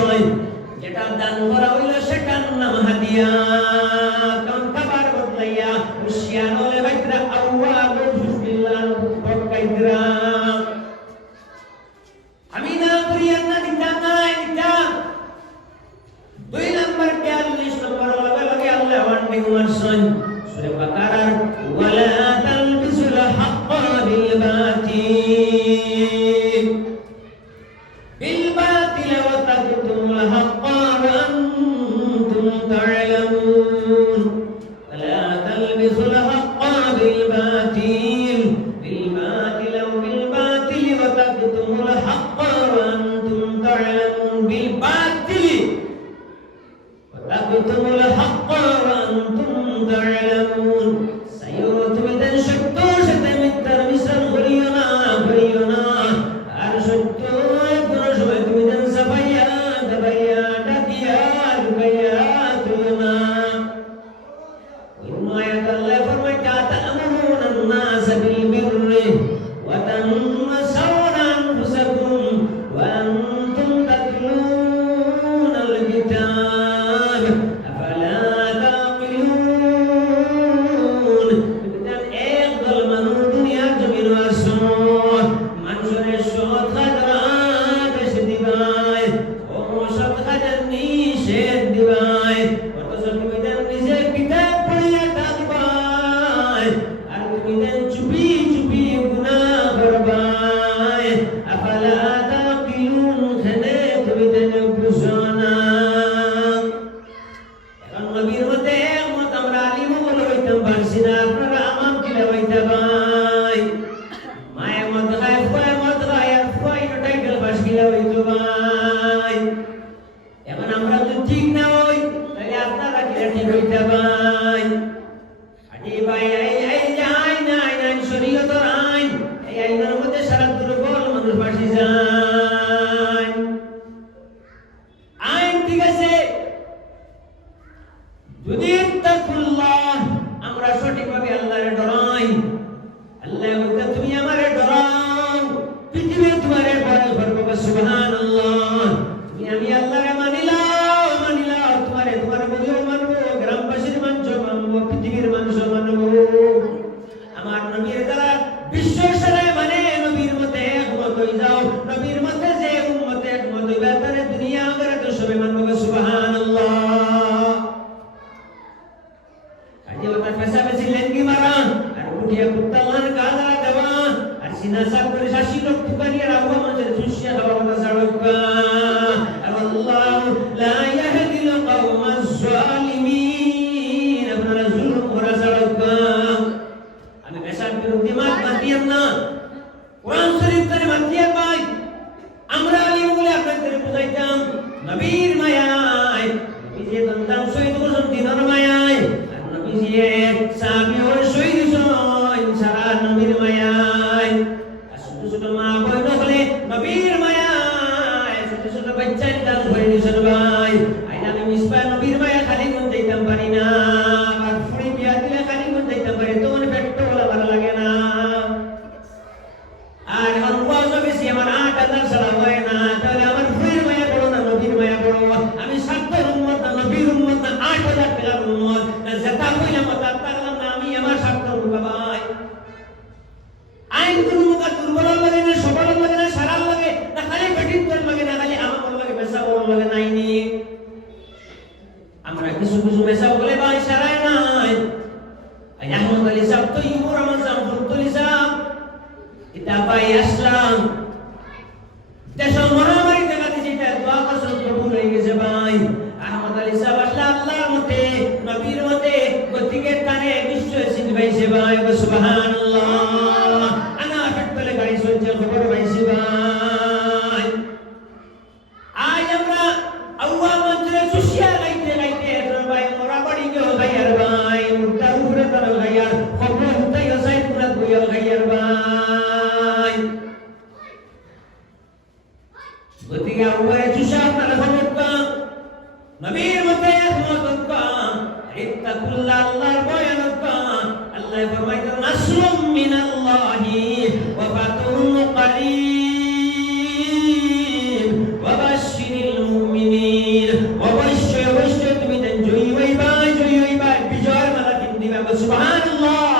যেটা দান করা হইল সেটার নাম হাদিয়া কারণ খাবার বদলাইয়া শিয়ান হলে ভাইরা আউয়া বিসমিল্লাহ বকাইদরা আমি না করিয়া না দিতা নাই দিতা 2 নম্বর 42 নম্বর লগে আল্লাহ ওয়ান্টি ওয়াসন সূরা বাকারার ওয়ালা তালবিসুল হাক্কা বিল বাতিল الحق وأنتم تعلمون ولا تلبسوا الحق بالباطل وتكتموا الحق وأنتم تعلمون بالباطل وتكتموا الحق وأنتم تعلمون سيوتمدن شتو شتمتر مثل غرينا أرشتو كرشمتمدن سبيا دبيا دكيا دبيا تينا وإما يتالله فرمكا تأمرون الناس بالبر وتنسون أنفسكم وأنتم تتلون الكتاب أفلا تعقلون بدن أفضل من الدنيا جميل وسوء منشور الشوط خدرات شدباي ومشط خدرني شدباي وتصد بدن نزل كتاب بليا تقباي أرد بدن چبي گناه برباي أفلا تعقلون خدت بدن بزانا এখন নবীর মতে একমত আমরা আলিম বলে হইতাম পারছি না আপনারা আমাম কিলা হইতে ভাই মায়ের মত খায় ফুয়ের মত খায় আর ফুয়াই টাইটেল পাস কিলা হইতো ভাই এখন আমরা যদি ঠিক না হই তাহলে আপনারা কিলা ঠিক হইতে ভাই আদি ভাই এই যাই না আইন শরীয়তের আইন এই আইনের মধ্যে সারা দুর্বল মানুষ ফাঁসি যায় আইন ঠিক আছে যদি তাকুল্লাহ আমরা সঠিকভাবে আল্লাহর ডরাই আল্লাহ বলতে তুমি আমারে ডরাও পৃথিবী তোমারে ভয় করবে সুবহানাল্লাহ তুমি আমি আল্লাহরে মানিলাম তোমারে তোমার বলিও মানবো গ্রামবাসীর মানুষ মানবো পৃথিবীর মানুষ মানবো আমার নবীর দ্বারা বিশ্ব সারা মানে নবীর মতে একমত হয়ে যাও নবীর মতে যে উম্মতে একমত হইবে তারে দুনিয়া আখিরাতে সবে মানবো সুবহানাল্লাহ আজে ওটা ফেসাফেসি লেনগি মারা আর উঠিয়া কুত্তালান কাদা দেওয়া আর সিনা সাব করে শাসি লোক টুকানিয়া রাখবা মানুষের সুশিয়া হওয়া কথা সাড়কা আল্লাহ লা ইয়াহদিল কওমাজ জালিমিন আপনারা জুলুম করা সাড়কা আমি পেশাব বিরোধী মাত মাতিয়াম না কোরআন শরীফ তারে মাতিয়াম ভাই আমরা আলিম বলে আপনাদের বুঝাইতাম নবীর মায়ায় নবী যে দন্তাম শহীদ করছেন দিনের মায়ায় আর নবী যে সাহাবী ওর শহীদ হইছেন সারা নবীর মায়ায় আর ছোট ছোট মা বইন হলে নবীর মায়ায় ছোট ছোট বাচ্চা দান করে দিছেন ভাই আইনা আমি মিসবা নবীর মায়া খালি কোন যাইতাম পারি না আর ফুড়ি বিয়া দিলে খালি কোন যাইতাম পারি তো মনে পেটটা বলা ভালো লাগে না আর এখন ওয়াজ বেশি আমার 8000 সালা হয় না তাহলে আমার ফুড়ির মায়া বড় না নবীর মায়া বড় আমি 70 উম্মত না নবীর উম্মত না 8000 টাকার উম্মত না যেটা কইলাম তা তাকলাম না আমি আমার 70 উম্মত ভাই আইন কোন মুকা দুর্বল লাগে না সবল লাগে না সারাল লাগে না খালি পেটির লাগে না খালি আমার লাগে বেসা বড় লাগে নাই নি আমরা কিছু কিছু বেসা বলে ভাই সারায় নাই আহমদ আলী সাহেব তো ইমুর রহমান সাহেব ফুলতলি সাহেব এটা পাই আসলাম দেশ মহামারী দেখা দিয়েছে এটা দোয়া করছেন কবুল হয়ে গেছে ভাই আহমদ আলী সাহেব আসলে আল্লাহর মতে নবীর মতে গতিকে টানে বিশ্ব সিদ্ধ ভাইছে ভাই সুবহানাল্লাহ আনা ফেটলে গাড়ি চলছে খবর ভাইছে ভাই আজ আমরা আল্লাহ মন্ত্রে সুশিয়া গাইতে গাইতে ভাই মোরা বাড়ি গো গায়ার ভাই উল্টা উপরে তার গায়ার খবর উঠাই সাইড পুরা গইয়া গায়ার ভাই গতিকে উপরে সুশা আপনারা খবর কা নবীর মতে একমত কা ইত্তাকুল্লাহ আল্লাহর বয়ান কা আল্লাহ ফরমাইতেন নাসরুম মিনাল্লাহি ওয়া ফাতুহুন করিব ওয়া বাশশিরিল মুমিনিন অবশ্যই তুমি দেন জয়ী হইবা বিজয়ের মালা কিনদিবা সুবহানাল্লাহ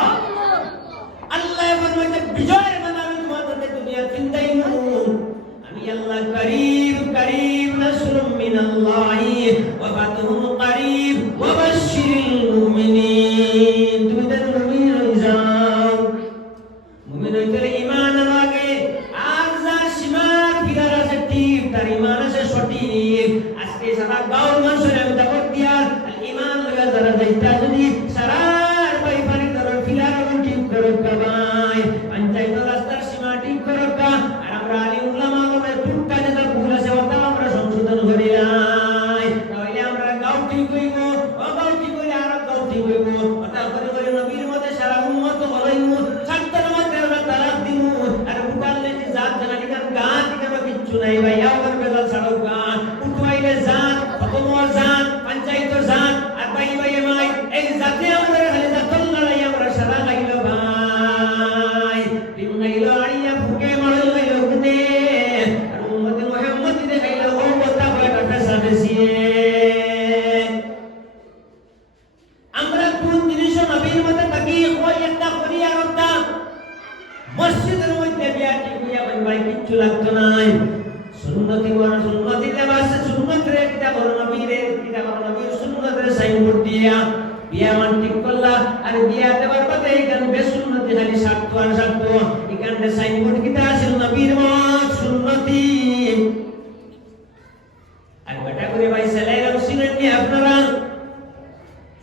আল্লাহ ফরমাইতেন বিজয়ের মালা আমি তোমাদের দুনিয়া কিনতাইমু আমি আল্লাহ করিব নাসরুম মিনাল্লাহি ওয়া ফাতুহুন করিব ওয়া বাশশিরিল মুমিনিন তুমি দেন মুমিন হয়ে যাও মুমিন হইতে ঈমান লাগে আর যার সীমার ফিরার আছে ঠিক তার ঈমান আছে সঠিক আজকে আজকে সারা গাঁওর মানুষের আমি দাওয়াত দিয়ার ইমান লইয়া যারা যাইতা যদি সারার বাই পানি ধরো ফিলার ঠিক করো ভাই পঞ্চায়েত রাস্তার সীমা ঠিক করো আর আমরা আলিম উলামা আমাদের টুকটা যেটা ভুল আছে ওটা আমরা সংশোধন করিলাই তাহলে আমরা গাঁও ঠিক হইব ও গাঁও ঠিক হইলে আর গাঁও ঠিক হইব ওটা করে করে নবীর মতে সারা উম্মত হলাইব ছাত্র মতে আমরা তালাক দিব আর উঠালে যে জাত জানানি কারণ গান দিকে কিচ্ছু নাই ভাই আমার বেজাল ছাড়ো গান উঠবাইলে জাত খতমর জাত পঞ্চায়েত জাত আর ভাই ভাই মাই এই জাতে আমাদের খালি জাতল লড়াই আমরা সারা লাইল ভাই বিমনাইলো আড়িয়া ফুকে মারল লাইলো গুনে আর উম্মত মুহাম্মদ দে গাইলো ও কথা বড় ফেসা বেশিয়ে আমরা কোন জিনিস নবীর মতে তাকি কই একটা করি আর একটা মসজিদের মধ্যে বিয়া ঠিক হইয়া ভাই কিচ্ছু লাগতো নাই সুন্নতি বড় সুন্নতি দেবাসে সুন্নত রে কিতাব নবীরে কিতাব নবীর সুন্নত রে সাইনবোর্ড দিয়া বিয়া মান ঠিক করলা আর বিয়া দেবার পথে এখানে বেসুন্নতি খালি স্বার্থ আর স্বার্থ এখানে সাইনবোর্ড কিতা আছে নবীর মত সুন্নতি আর বেটা করে ভাই সেলাইরাম সিনেননি আপনারা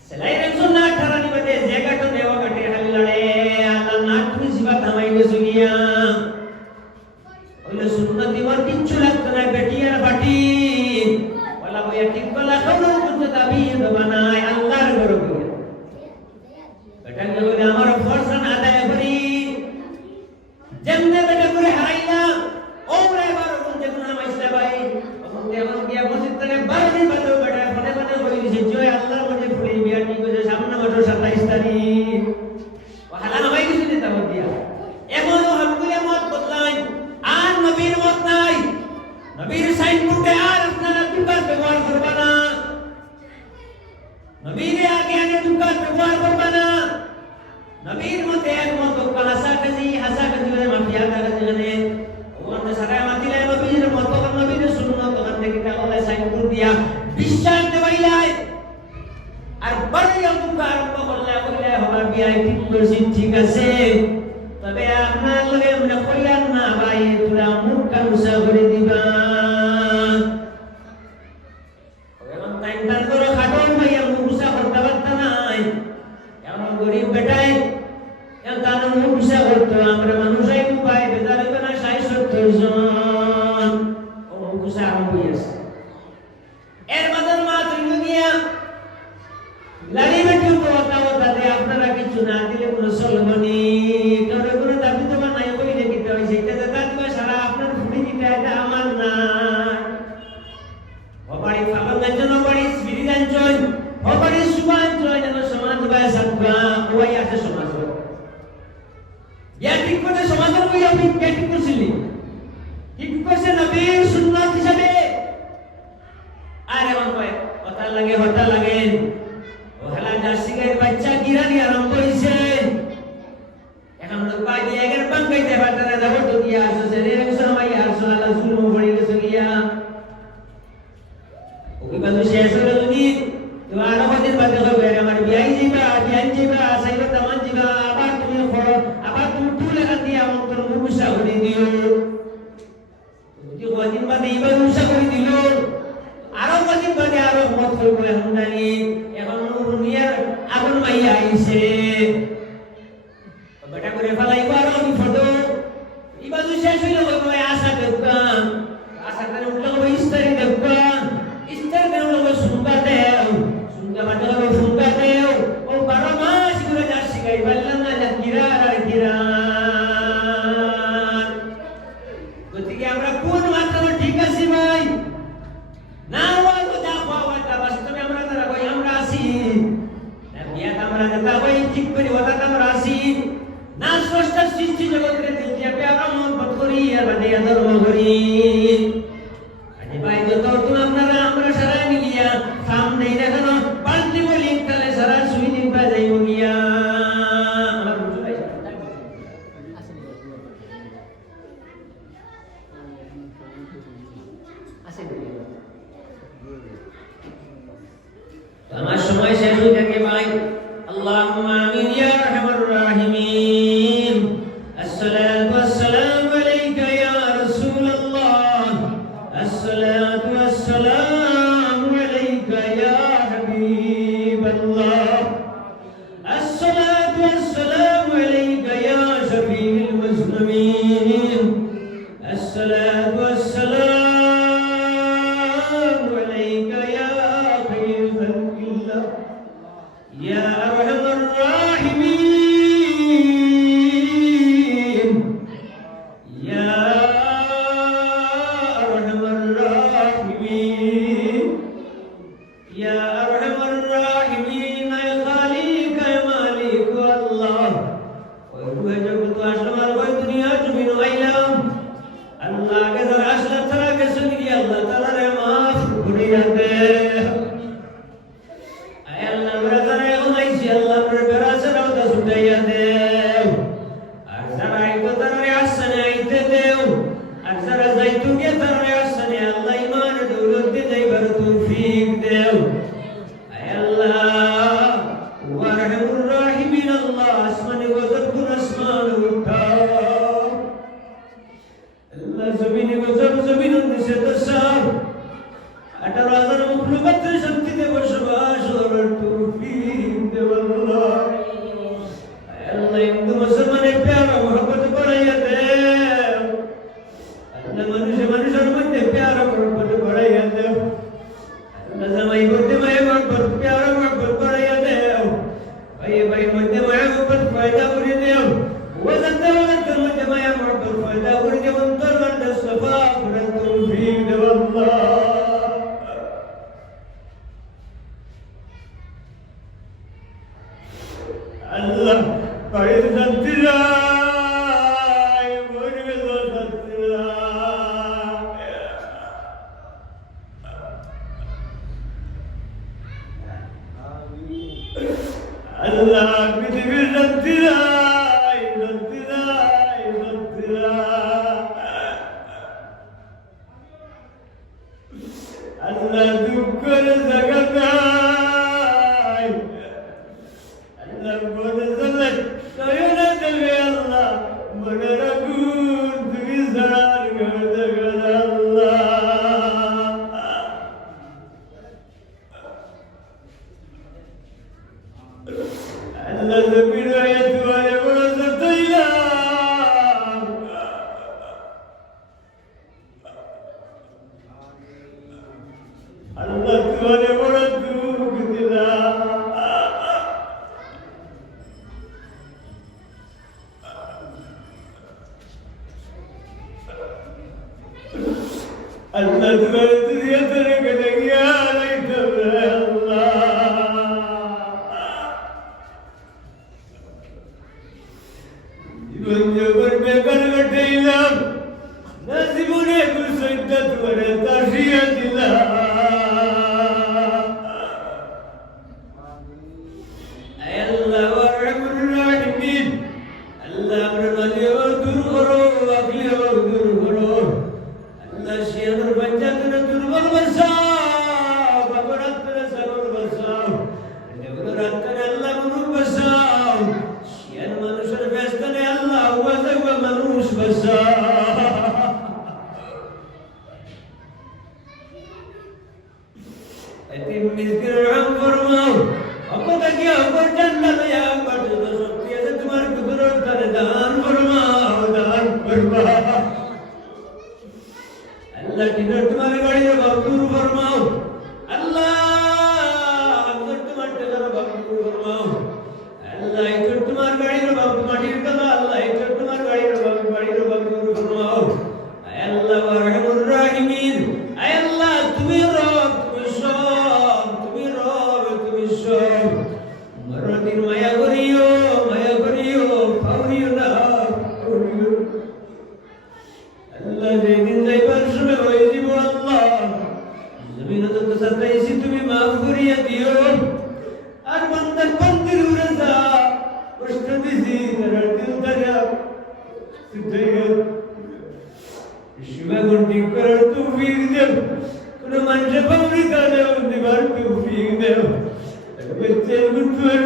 সেলাইরাম সুন্নাহ ঠারানি বটে জায়গাটা দেওয়া কাটে খালি লড়ে আল্লাহ নাট তুমি জিবা থামাইবে সুগিয়া ওইলে সুন্নতি ওর কিচ্ছু লাগতো না বেটিয়ার বাটি বলা বইয়া ঠিক বলা কোনো কিন্তু দাবি বানায় আল্লাহর ঘর কইয়া বেটা বলে আমার ফরজান আদায় করি যেমনে বেটা করে হারাইলা ওরে বার কোন যে গুনাহ মাইসলা ভাই ওখান দেওয়ান গিয়া মসজিদ থেকে বারদিন বাদে বেটা ফনে ফনে কই দিছে জয় আল্লাহর মধ্যে ফুলি বিয়া ঠিক হইছে সামনে মাত্র 27 তারিখ ও হালা ভাই কিছু দিতে দিয়া এমন হামগুলে মত বদলাই আর নবীর মত নাই নবীর সাইনবোর্ডে আর আপনারা দোকান ব্যবহার করবা না নবীর আগে আগে দোকান ব্যবহার করবা না নবীর মতে একমত হাসা কাজী মাফিয়া কাজী মানে ওখানে সারা মাতিলে নবীর মত নবীর সুন্নাত ওখানে কিতা বলে সাইনবোর্ড দিয়া বিশ্বাস দেবাইলাই আর বড় দোকান আরম্ভ করলে বললে আমার বিয়া ঠিক করছি ঠিক আছে তবে আপনার লগে মনে কইলাম না ভাই তোরা মুখ কামসা করে দিবা এখন টাইম তার করে খাটন ভাই মুখসা করতে পারতা নাই এমন গরিব বেটাই এমন তার মুখসা করতো আমরা মানুষই ভাই বেজারে না 60-70 জন ও মুখসা আরম্ভ হইছে এর মাদার মা তুই গিয়া লালি বেটি তো কথা দে আপনারা কিছু না দিলে কোনো চলবনি বাচ্চা গিরানি আরম্ভ হয়েছে এখন তো বাকি একের বাঙ্গাইতে পারতে না যাবো তো গিয়া আসো সেরে সময় আসো আল্লাহ শুরু পড়ে গেছে গিয়া ওকে বাজু শেষ হলো যদি তো আরো কদিন বাদে হবে আমার বিয়াই যাবা সাইবা তামান যাবা আবার তুমি করো আবার তুমি টুল এখান দিয়ে আমার তোর মুখসা করে দিও যদি কদিন বাদে এবার মুখসা করে দিল আরো কদিন বাদে আরো মত করবো এখন জানি এখন দুনিয়ার আগুন মাইয়া আইছে বেটা করে ফেলাইবো আরো আমি ফটো এবার শেষ হইলো কই আশা দেখতাম আশা করে উঠলো কই ইস্তারি দেখতাম ইস্তারি দেও শুনবা দেও শুনবা বাদে শুনবা দেও ও 12 মাস করে যা শিখাই বললাম না কিরার আর কিরার গতিকে আমরা কোন মাত্রা ঠিক আছি ভাই না ওই তো যা পাওয়া তা বাস্তবে আমরা তারা কই আমরা আছি না বিয়া আমরা কথা কই ঠিক করে ওটা আমরা আছি না স্রষ্টার সৃষ্টি জগতের দিকে আমরা মন পথ করি আর বাদে ধর্ম করি আরে ভাই যত তো আপনারা আমরা সারা মিলিয়া সামনে দেখানো পাল্টি বলি তাহলে সারা সুই দিবা যাইব গিয়া আমার বুঝু ভাই আসে আমার সময় শেষ হয়ে থাকে ভাই আল্লাহুম্মা আমিন ইয়া আরহামার রাহিমিন আসসালাতু ওয়াসসালামু আলাইকা ইয়া রাসূলুল্লাহ আসসালাতু ওয়াসসালামু মানুষের মধ্যে প্যার মহব্বত বাড়াইয়া দেও জামাই মধ্যে মায়া মহব্বত প্যার মহব্বত বাড়াইয়া দেও ভাই মধ্যে মায়া মহব্বত পয়দা করে দেও ওয়াজাতের মধ্যে মায়া মহব্বত পয়দা করে দেও অন্তর মধ্যে সাফা করে তৌফিক দেও আল্লাহ পায়ের শান্তিরা Allah pৃথিবীর শান্তিরা Allah দুঃখের জায়গা নাই Allah বলে চলে সয়না দেবে আল্লাহ মনে রাখুন তুমি সার করে দেবেন আল্লাহ Allah জমির হয়ে তোমারে বড় সতাইলাম Allah তোমারে বড় দুঃখ দিলাম Allah তোমারে দুনিয়াতে রেখে দেখিয়া রাইতে হবে আল্লাহ জীবন জগৎ বেকার কাটাইলাম না জীবনে দুঃসইটা তোমারে তাসিয়া দিলাম আল্লাহ ওয়ারহামুর রাহিমিন আল্লাহ আমরা নজিও দূর করো আকলিও দূর করো আল্লাহ শিয়ানুর পঞ্চায়েতের দুর্বল বসাও বাবরাতের সরল বসাও দেবরাতের আল্লাহ মুরুব বসাও শিয়ান মানুষের ব্যস্তনে আল্লাহ ওয়াজা মানুষ বসাও এতিম মিসকিন রহম ফরমাও অকত গিয়া অকত জান্নাত ইয়া অকত শক্তি আছে তোমার কুদরত তারে দান ফরমাও আল্লাহ কিনার তোমার গাড়ির বাবদুর ফরমাও আল্লাহ আল্লাহ তোমার টাকার বাবদুর ফরমাও আল্লাহ ইকর তোমার গাড়ির বাবদুর মাটির তলা আল্লাহ ইকর তোমার গাড়ির বাবদুর ফরমাও আল্লাহ ওয়ারহামুর রাহিমিন আল্লাহ তুমি রব তুমি সব মরদিন মায়া করিও ফাউরিও না আল্লাহ যেদিন যাইবার সময় হয়ে যাব আল্লাহ জমিনে যত সাতাইছি তুমি মাফ করিয়া দিও আর বান্দার বান্দির উড়ে যা কষ্ট দিছি তার দিল তারা শিবা গন্ডি করার তৌফিক দেও কোন মানুষে ফাউরি কালেও দিবার তৌফিক দেও বেঁচে মুতুর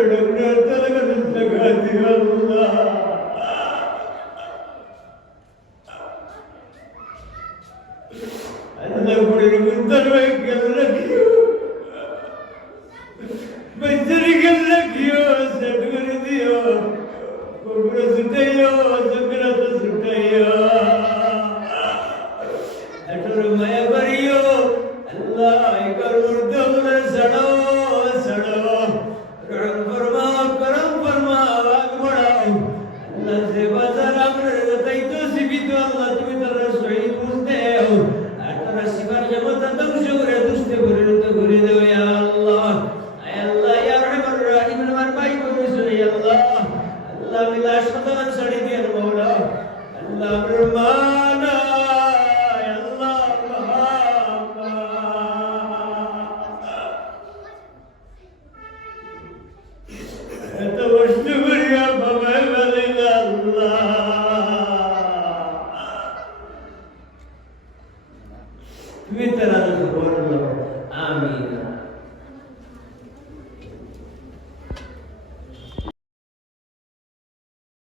ডগর তলগত লাগা দিও আল্লাহ Allah puri muntar baik rakhio bechari gal rakhio sadgur diyo kubra sutayo sakrat sutayo atur maya